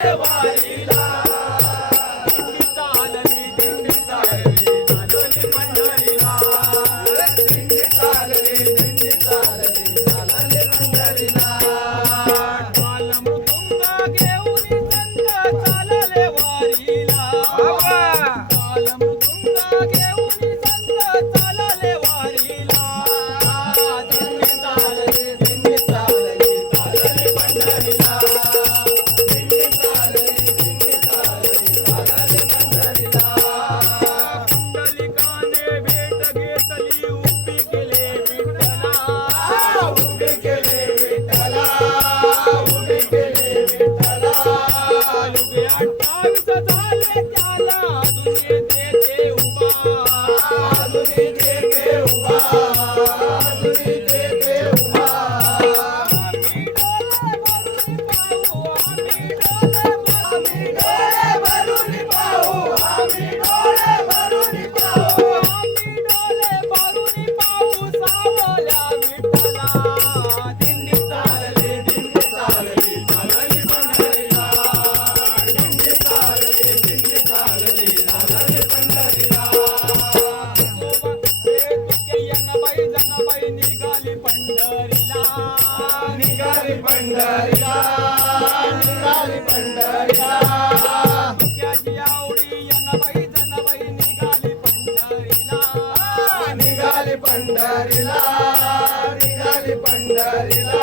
Everybody. निकाली पंडरिया निकाली पंडरिया त्याची आवडी यनबाई जनबाई निघाली पंढरीला निघाली पंढरीला निघाली पंढरीला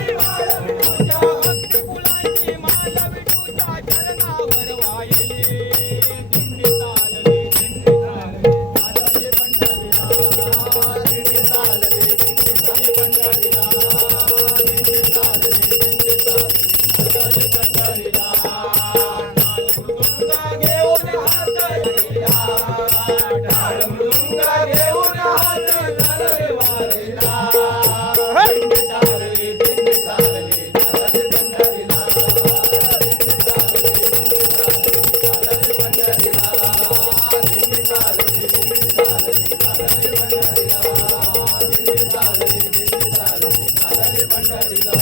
పండరిలా